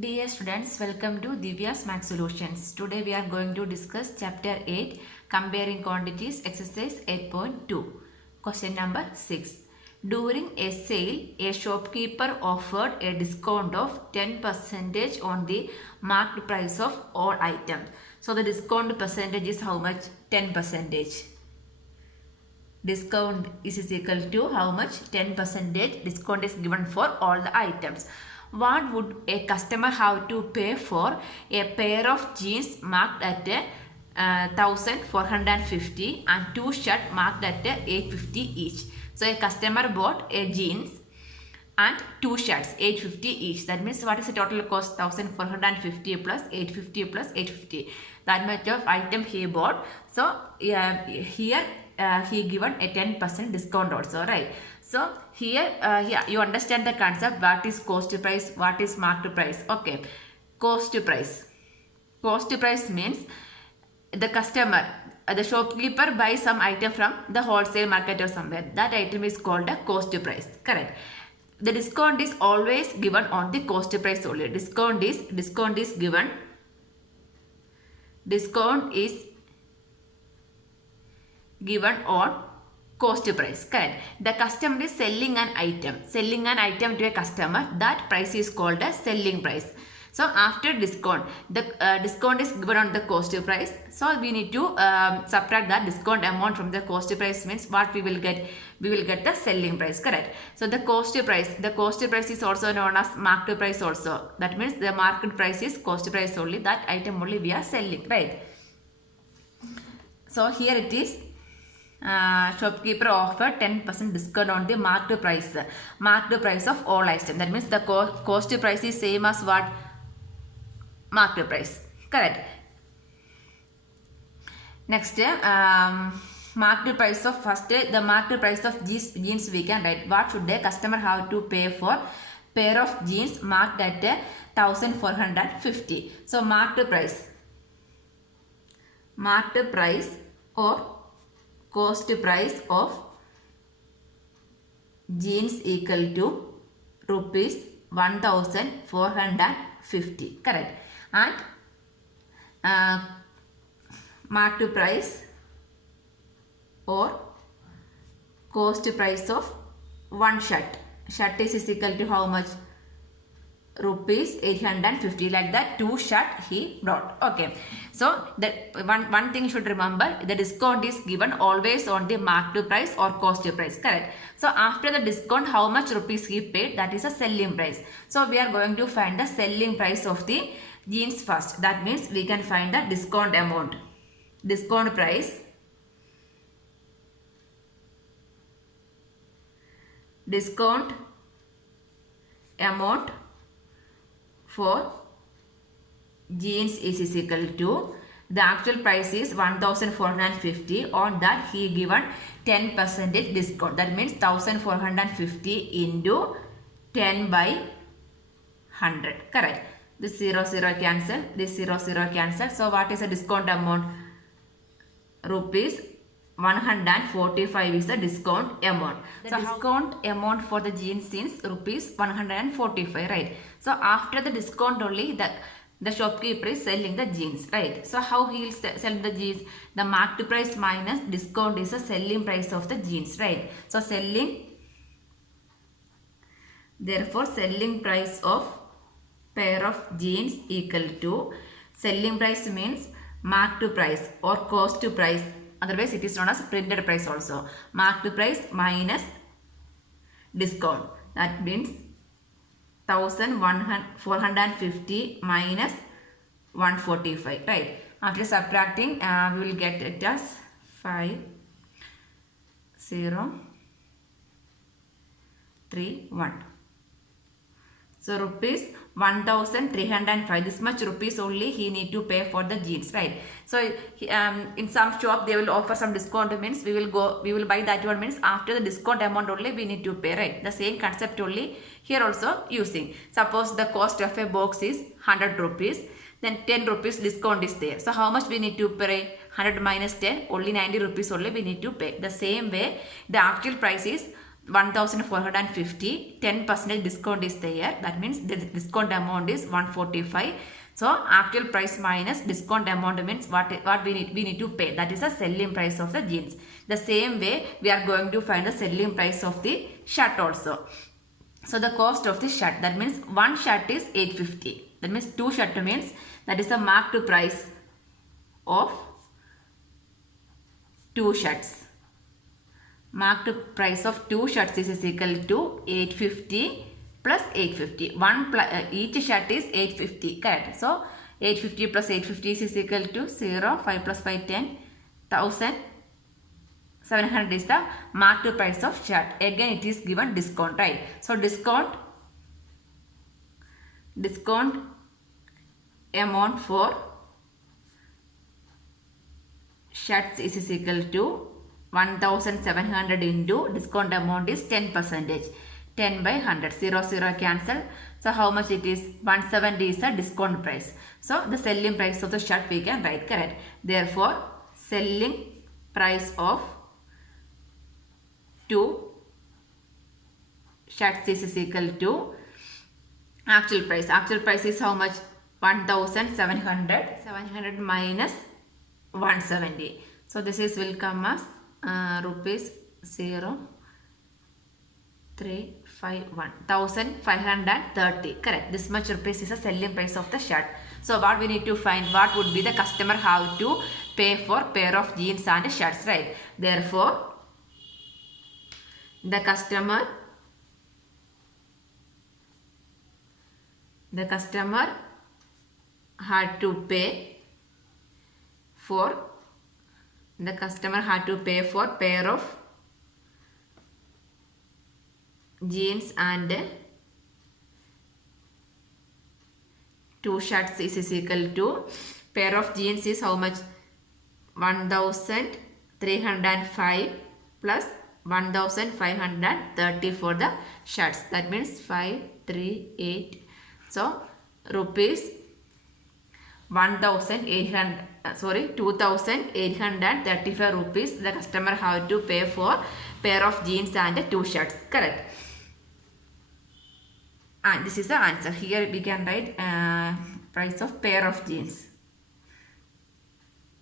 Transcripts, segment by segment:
Dear students, welcome to Divya's Math Solutions. Today we are going to discuss Chapter 8, Comparing Quantities, Exercise 8.2. Question number 6. During a sale, a shopkeeper offered a discount of 10% on the marked price of all items. So the discount percentage is how much? 10%. Discount is equal to how much? 10% discount is given for all the items. What would a customer have to pay for a pair of jeans marked at 1450 and two shirts marked at 850 each? So a customer bought a jeans and two shirts 850 each. That means what is the total cost? 1450 plus 850 plus 850. That much of item he bought. So here he given a 10% discount also, right? So here you understand the concept. What is cost price, what is marked price? Okay, cost price means the customer, the shopkeeper buys some item from the wholesale market or somewhere. That item is called a cost price, correct? The discount is always given on the cost price only. Discount is given on cost price, correct? The customer is selling an item to a customer. That price is called as selling price. So after discount, the discount is given on the cost price. So we need to subtract that discount amount from the cost price. Means what we will get? We will get the selling price, correct? So the cost price is also known as marked price also. That means the market price is cost price only. That item only we are selling, right? So here it is. Shopkeeper offered 10% discount on the marked price of all items. That means the cost price is same as what? Marked price, correct? Next, marked price of the marked price of jeans we can write. What should the customer have to pay for pair of jeans marked at 1450? So marked price or cost price of jeans equal to rupees 1450, correct? And marked price or cost price of one shirt is equal to how much? Rupees 850. Like that, two shirt he brought. Okay, so the one thing you should remember, the discount is given always on the marked price or cost price, correct? So after the discount, how much rupees he paid, that is a selling price. So we are going to find the selling price of the jeans first. That means we can find the discount amount. Discount price amount for jeans is equal to, the actual price is 1450. On that he given 10% discount. That means 1450 into 10 by 100, correct? This 0 cancel, this 0 cancel. So what is the discount amount? Rupees 145 is the discount amount. The discount amount for the jeans is rupees 145, right? So after the discount only, the shopkeeper is selling the jeans, right? So how he will sell the jeans? The marked price minus discount is the selling price of the jeans, right? So therefore selling price of pair of jeans equal to, selling price means marked price or cost price. Otherwise it is known as printed price also. Marked price minus discount. That means 1450 minus 145, right? After subtracting, we will get it as 5031. So rupees 1305. This much rupees only he need to pay for the jeans, right? So in some shop they will offer some discount, means we will buy that one, means after the discount amount only we need to pay, right? The same concept only here also using. Suppose the cost of a box is 100 rupees, then 10 rupees discount is there. So how much we need to pay? 100 minus 10, only 90 rupees only we need to pay. The same way the actual price is 1450, 10% discount is there. That means the discount amount is 145. So actual price minus discount amount means what we need to pay. That is the selling price of the jeans. The same way we are going to find the selling price of the shirt also. So the cost of the shirt, that means one shirt is 850. That means two shirt means that is the marked price of two shirts. Marked price of two shirts is equal to 850 plus 850. Each shirt is 850, correct? So 850 plus 850 is equal to 0. 5 plus 5, 10. 1700 is the marked price of shirt. Again it is given discount, right? So discount amount for shirts is equal to 1700 into discount amount is 10%. 10 by 100. 0, 0 cancel. So how much it is? 170 is the discount price. So the selling price of the shirt we can write, correct? Therefore, selling price of two shirts is equal to actual price. Actual price is how much? 1700. 700 minus 170. So this is will come as rupees 0 3 5 1 1530, correct? This much rupees is the selling price of the shirt. So what we need to find, what would be the customer have to pay for pair of jeans and shirts, right? Therefore the customer had to pay for pair of jeans and two shirts is equal to, pair of jeans is how much? 1305 plus 1530 for the shirts. That means 538. So rupees 2835 rupees the customer have to pay for pair of jeans and two shirts, correct? And this is the answer. Here we can write price of pair of jeans.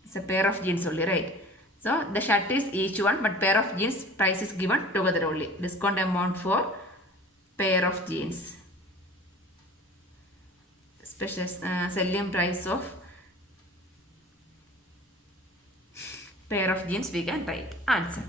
It's a pair of jeans only, right? So the shirt is each one, but pair of jeans price is given together only. Discount amount for pair of jeans. Special selling price of pair of jeans we can write. Answer.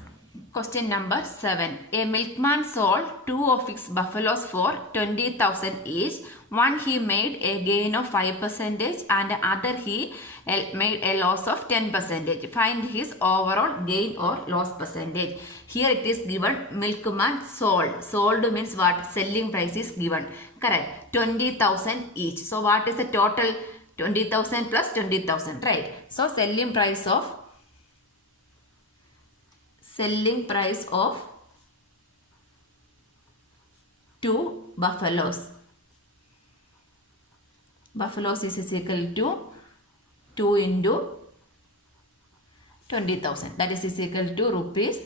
Question number 7. A milkman sold 2 of his buffaloes for 20,000 each. One he made a gain of 5% and the other he made a loss of 10%. Find his overall gain or loss percentage. Here it is given milkman sold. Sold means what? Selling price is given. Correct. 20,000 each. So what is the total? 20,000 plus 20,000, right? So selling price of two buffaloes. Buffaloes is equal to 2 into 20,000. That is equal to rupees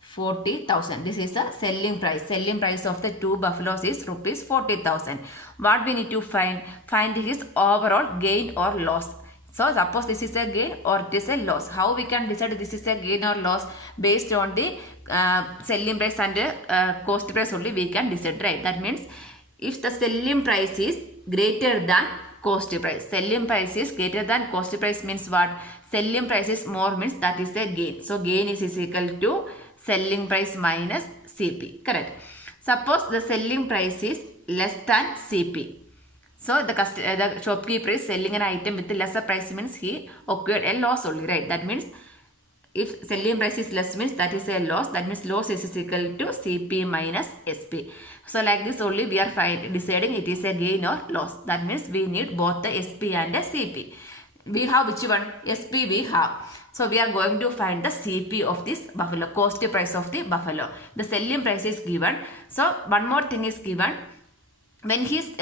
40,000. This is the selling price. Selling price of the two buffaloes is rupees 40,000. What we need to find? Find his overall gain or loss. So suppose this is a gain or it is a loss. How we can decide this is a gain or loss? Based on the selling price and cost price only we can decide, right? That means if the selling price is greater than cost price. Selling price is greater than cost price means what? Selling price is more means that is a gain. So gain is equal to selling price minus CP, correct? Suppose the selling price is less than CP. So the shopkeeper is selling an item with lesser price means he occurred a loss only, right? That means if selling price is less means that is a loss. That means loss is equal to CP minus SP. So like this only we are deciding it is a gain or loss. That means we need both the SP and the CP. We have which one? SP we have. So we are going to find the CP of this buffalo, cost price of the buffalo. The selling price is given. So one more thing is given. When he is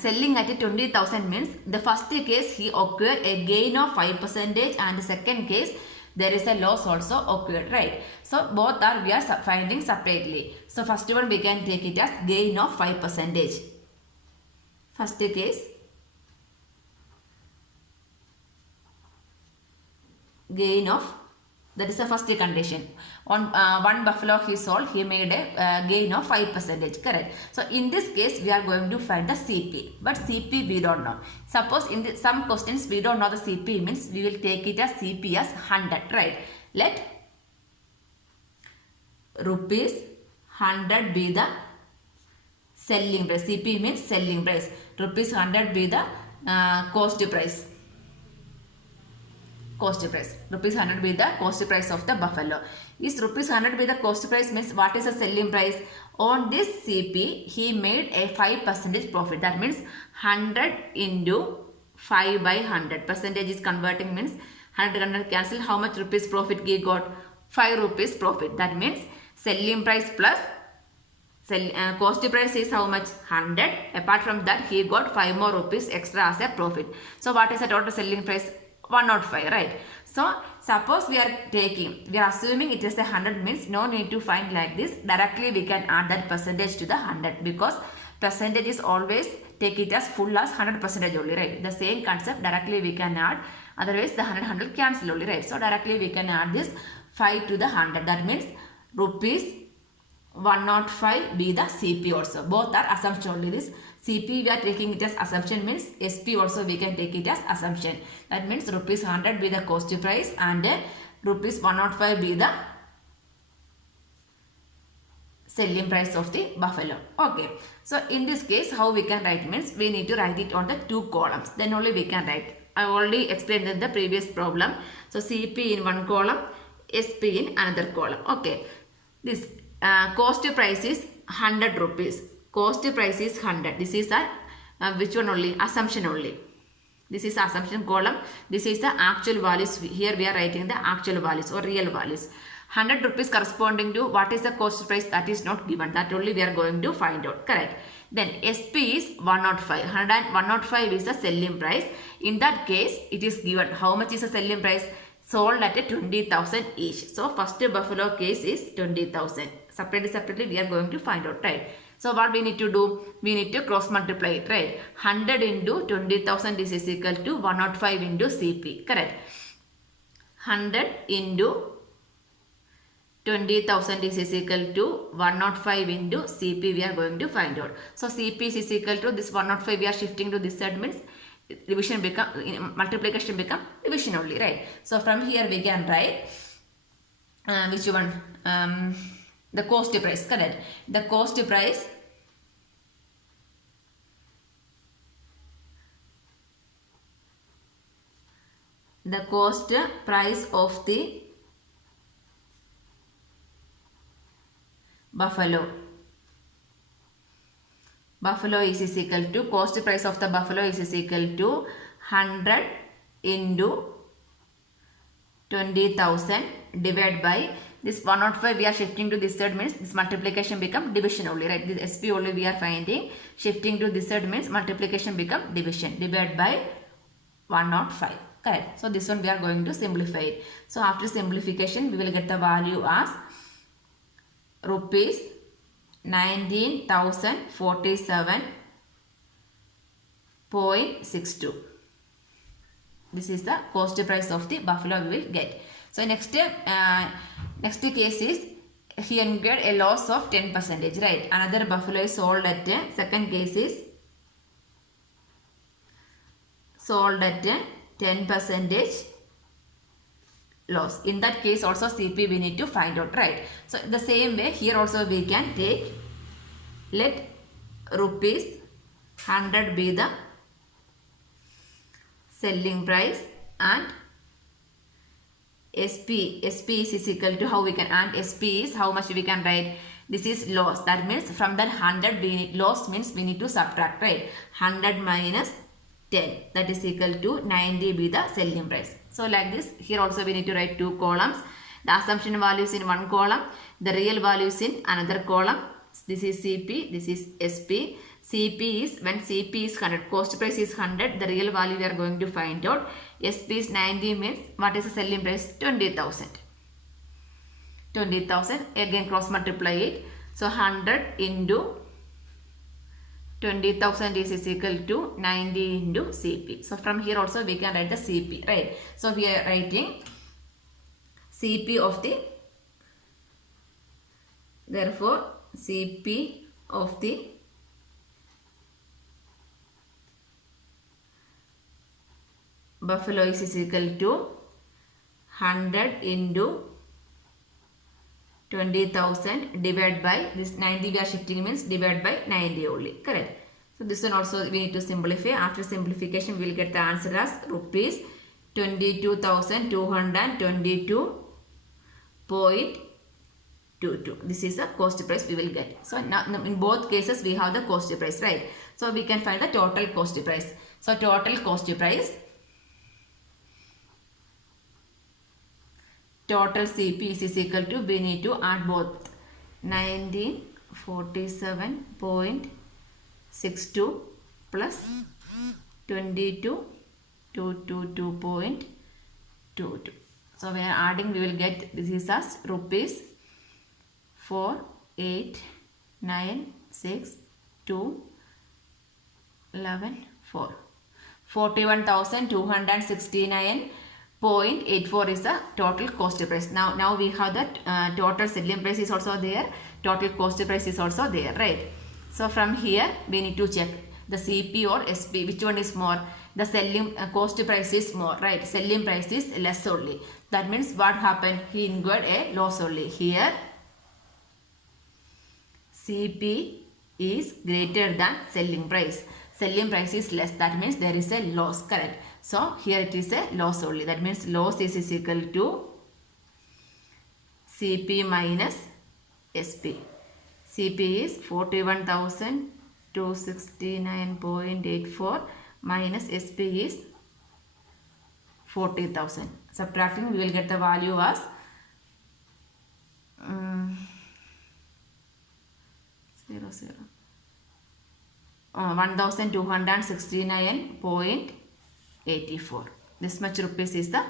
selling at 20,000 means the first case he occurred a gain of 5% and the second case there is a loss also occurred, right? So both are we are finding separately. So first one we can take it as gain of 5%. First case, gain of, that is the first condition. On one buffalo he sold, he made a gain of 5%, correct? So in this case we are going to find the CP, but CP we don't know. Suppose in some questions we don't know the CP, means we will take it as CP as 100, right? Let rupees 100 be the selling price. CP means selling price. Rupees 100 be the cost price. Cost price. Rupees 100 be the cost price of the buffalo. Is rupees 100 be the cost price, means what is the selling price? On this CP, he made a 5% profit. That means 100 into 5 by 100. Percentage is converting, means 100 cancel. How much rupees profit he got? 5 rupees profit. That means selling price plus cost price is how much? 100. Apart from that, he got 5 more rupees extra as a profit. So what is the total selling price? 105, right? So suppose we are assuming it is a 100, means no need to find like this. Directly we can add that percentage to the 100, because percentage is always take it as full as 100% only, right? The same concept directly we can add. Otherwise the 100 cancel only, right? So directly we can add this 5 to the 100. That means rupees 105 be the CP also. Both are assumption only. This CP we are taking it as assumption, means SP also we can take it as assumption. That means rupees 100 be the cost price and rupees 105 be the selling price of the buffalo. Okay. So in this case how we can write, means we need to write it on the 2 columns. Then only we can write. I already explained in the previous problem. So CP in one column, SP in another column. Okay. This cost price is 100 rupees. Cost price is 100. This is a which one only? Assumption only. This is assumption column. This is the actual values. Here we are writing the actual values or real values. 100 rupees corresponding to what is the cost price, that is not given. That only we are going to find out. Correct. Then SP is 105. 105 is the selling price. In that case, it is given. How much is the selling price? Sold at 20,000 each. So first buffalo case is 20,000. Separately we are going to find out, right? So what we need to do? We need to cross multiply it, right? 100 into 20,000 is equal to 105 into CP, correct? 100 into 20,000 is equal to 105 into CP we are going to find out. So CP is equal to this 105 we are shifting to this side, means division become multiplication become division only, right? So from here we can write which one? The cost price, correct? The cost price of the buffalo is equal to, cost price of the buffalo is equal to 100 into 20,000 divided by this 105 we are shifting to this side, means this multiplication become division only, right? This SP only we are finding, shifting to this side means multiplication become division, divided by 105, correct? So this one we are going to simplify it. So after simplification we will get the value as rupees 19,047.62. This is the cost price of the buffalo we will get. So next case is he incurred a loss of 10%, right? Another buffalo is sold at, second case is sold at 10% loss. In that case also CP we need to find out, right? So the same way here also we can take, let rupees 100 be the selling price and SP is equal to, how we can, and SP is how much we can write, this is loss. That means from that 100 we need, loss means we need to subtract, right? 100 minus 10, that is equal to 90 be the selling price. So like this, here also we need to write 2 columns. The assumption values in one column, the real values in another column. This is CP, this is SP. CP is, when CP is 100, cost price is 100, the real value we are going to find out. SP is 90 means what is the selling price? 20,000. 20,000, again cross multiply it. So 100 into 20,000 is equal to 90 into CP. So from here also we can write the CP, right? So we are writing CP of the, therefore CP of the buffalo is equal to 100 into 20,000 divided by this 90 we are shifting means divided by 90 only, correct? So this one also we need to simplify. After simplification we will get the answer as rupees 22,222.22. This is the cost price we will get. So now in both cases we have the cost price, right? So we can find the total cost price. So total cost price, total CP is equal to, we need to add both 1947.62 plus 22,222.22. So we are adding, we will get, this is as rupees 4,896,211.4. 41,269.84 is the total cost price. Now we have that total selling price is also there, total cost price is also there, right? So from here we need to check the CP or SP, which one is more. The selling cost price is more, right? Selling price is less only. That means what happened? He incurred a loss only. Here CP is greater than selling price. Selling price is less. That means there is a loss, correct? So here it is a loss only. That means loss is equal to CP minus SP. CP is 41,269.84 minus SP is 40,000. Subtracting, we will get the value as 1,269.84. This much rupees is the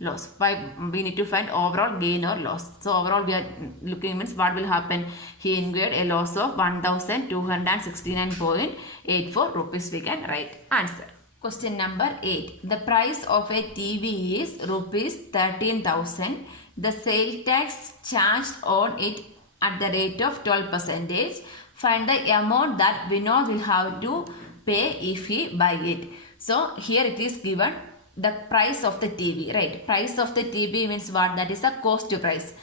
loss. We need to find overall gain or loss. So overall we are looking means what will happen. He incurred a loss of 1,269.84 rupees. We can write answer. Question number 8. The price of a TV is rupees 13,000. The sale tax charged on it at the rate of 12%. Find the amount that Vinod will have to pay if he buy it. So here it is given the price of the TV, right? Price of the TV means what? That is the cost price.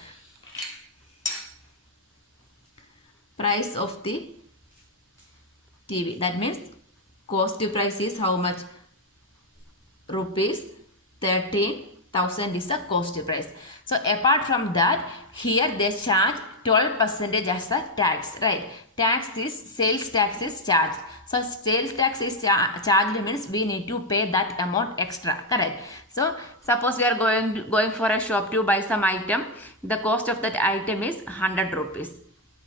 Price of the TV. That means cost price is how much? Rupees 13,000 is the cost price. So apart from that, here they charge 12% as the tax, right? Tax is, sales tax is charged. So sales tax is charged means we need to pay that amount extra, correct? So suppose we are going for a shop to buy some item. The cost of that item is 100 rupees.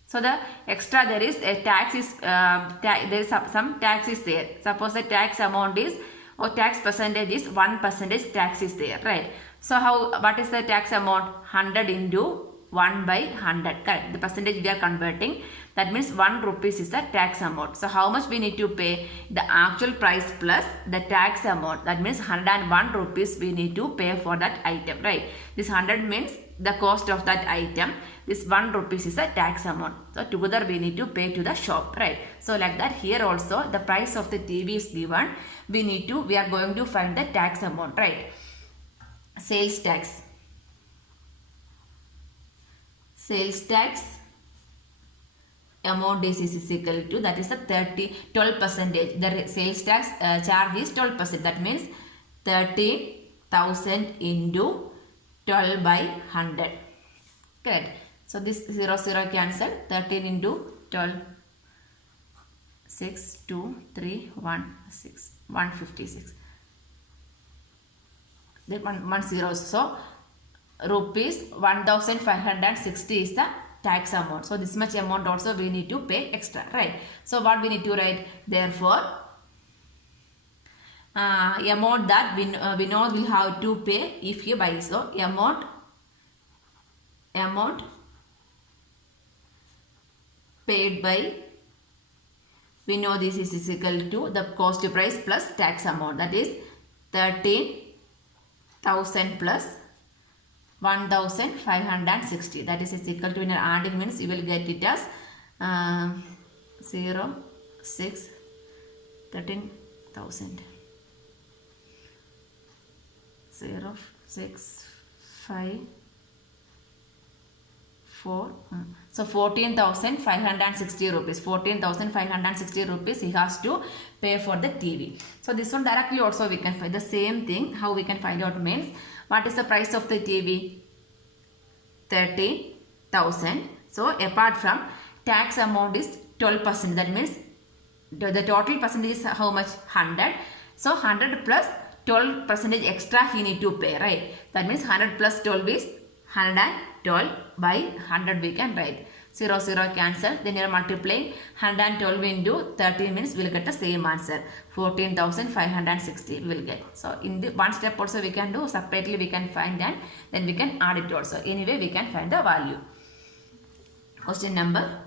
So the extra there is a tax is there is some tax is there. Suppose the tax amount is, or tax percentage is 1% tax is there, right? So what is the tax amount? 100 into 1 by 100, correct? The percentage we are converting. That means 1 rupees is the tax amount. So how much we need to pay? The actual price plus the tax amount. That means 101 rupees we need to pay for that item, right? This 100 means the cost of that item. This 1 rupees is the tax amount. So together we need to pay to the shop, right? So like that here also the price of the TV is given. We are going to find the tax amount, right? Sales tax. Sales tax amount is equal to, that is the 12%. The sales tax charge is 12%. That means 30,000 into 12 by 100. Correct. So this 0 cancel. 13 into 12. 6, 2, 3, 1, 6. 156. Then 1 0. So rupees 1,560 is the tax amount. So this much amount also we need to pay extra, right? So what we need to write? Therefore, amount that Vinod will have to pay if he buys. So amount paid by Vinod is equal to the cost price plus tax amount, that is 13,000 plus 1,560. That is equal to, in adding means you will get it as 0, 6, 13,000. 0, 6, 5, 4. So 14,560 rupees. 14,560 rupees he has to pay for the TV. So this one directly also we can find the same thing. How we can find out means, what is the price of the TV? 30,000. So apart from tax amount is 12%. That means the total percentage is how much? 100. So 100 plus 12% extra he need to pay, right? That means 100 plus 12 is 112 by 100 we can write. 0, 0 cancel. Then you are multiplying 112 into 30 means we will get the same answer. 14,560 we will get. So in the one step also we can do separately, we can find, and then we can add it also. Anyway we can find the value. Question number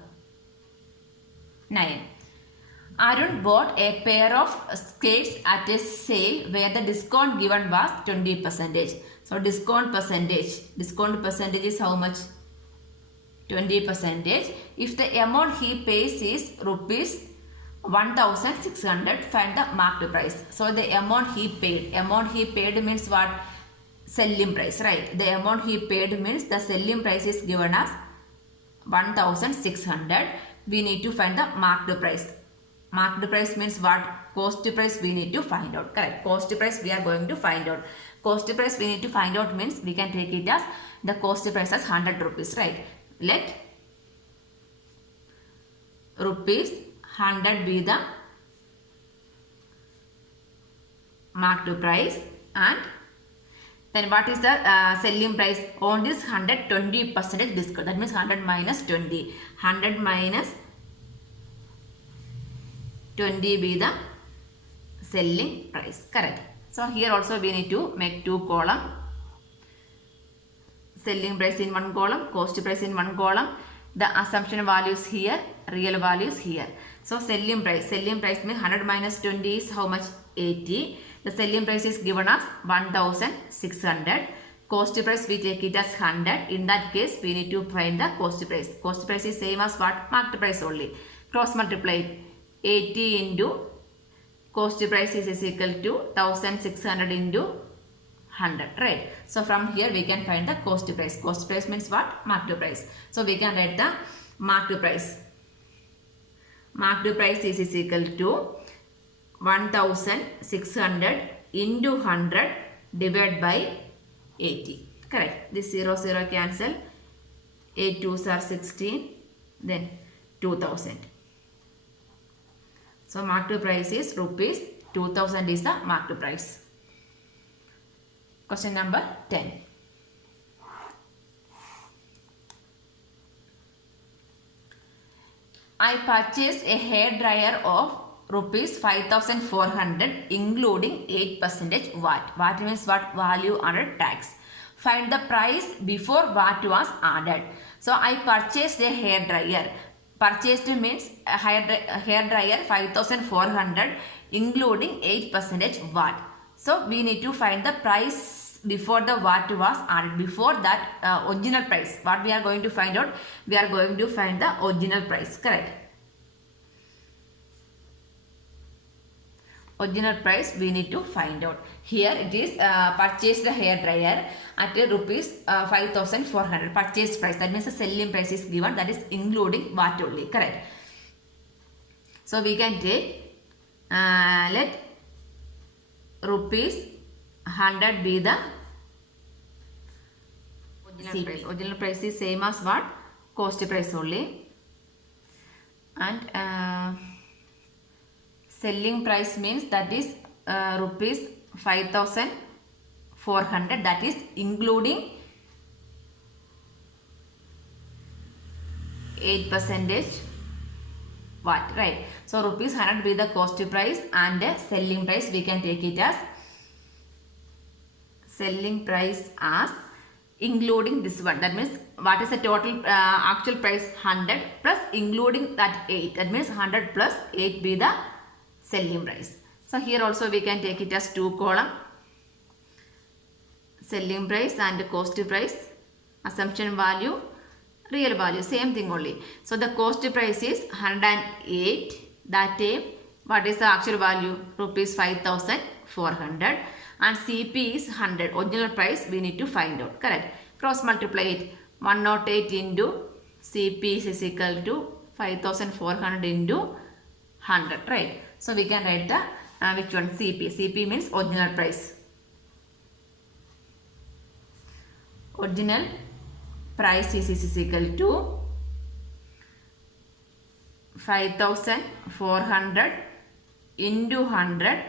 9. Arun bought a pair of skates at a sale where the discount given was 20%. So discount percentage is how much? 20%. If the amount he pays is rupees 1,600, find the marked price. So the amount he paid means what? Selling price, right? The amount he paid means the selling price is given as 1,600. We need to find the marked price. Marked price means what? Cost price we need to find out. Correct. Cost price we are going to find out. Cost price we need to find out means we can take it as the cost price as 100 rupees, right? Let rupees 100 be the marked price, and then what is the selling price? On this 100, 20% discount. That means 100 minus 20. 100 minus 20 be the selling price. Correct. So here also we need to make two column. Selling price in one column, cost price in one column. The assumption values here, real values here. So selling price means 100 minus 20 is how much? 80. The selling price is given as 1,600. Cost price we take it as 100. In that case we need to find the cost price. Cost price is same as what? Marked price only. Cross multiply. 80 into cost price is equal to 1,600 into 100, right? So from here we can find the cost price. Cost price means what? Marked price. So we can write the marked price. Marked price is equal to 1,600 into 100 divided by 80. Correct. This 0, 0 cancel. 8 2s are 16. Then 2,000. So marked price is rupees 2,000 is the marked price. Question number 10. I purchased a hair dryer of rupees 5,400 including 8% VAT. VAT means what? Value under tax. Find the price before VAT was added. So I purchased a hair dryer. Purchased means a hair dryer 5,400 including 8% VAT. So we need to find the price before the VAT was added, before that original price. What we are going to find out? We are going to find the original price. Correct. Original price we need to find out. Here it is purchased the hair dryer at rupees 5,400. Purchase price, that means the selling price is given, that is including VAT only. Correct. So we can take let rupees 100 be the original price. Original price is same as what? Cost price only. And selling price means that is rupees 5,400, that is including 8% VAT, right? So rupees 100 be the cost price and selling price we can take it as selling price as including this one. That means what is the total actual price 100 plus including that 8. That means 100 plus 8 be the selling price. So here also we can take it as 2 column. Selling price and cost price, assumption value, real value, same thing only. So the cost price is 108. That time what is the actual value? Rupees 5,400 and CP is 100. Original price we need to find out. Correct. Cross multiply it. 108 into CP is equal to 5,400 into 100. Right. So we can write the which one? CP. CP means original price. Original price is equal to 5,400 into 100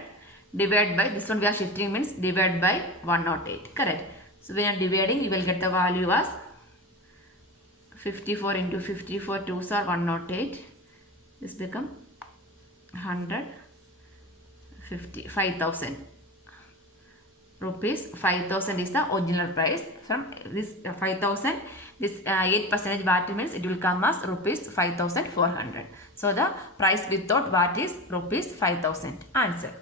divided by, this one we are shifting means divide by 108. Correct. So when you are dividing, you will get the value as 54 into 54, 2s are 108. This become 150, 5,000 rupees. 5,000 is the original price. From this 5,000, this 8% VAT means it will come as rupees 5,400. So the price without VAT is rupees 5,000. Answer.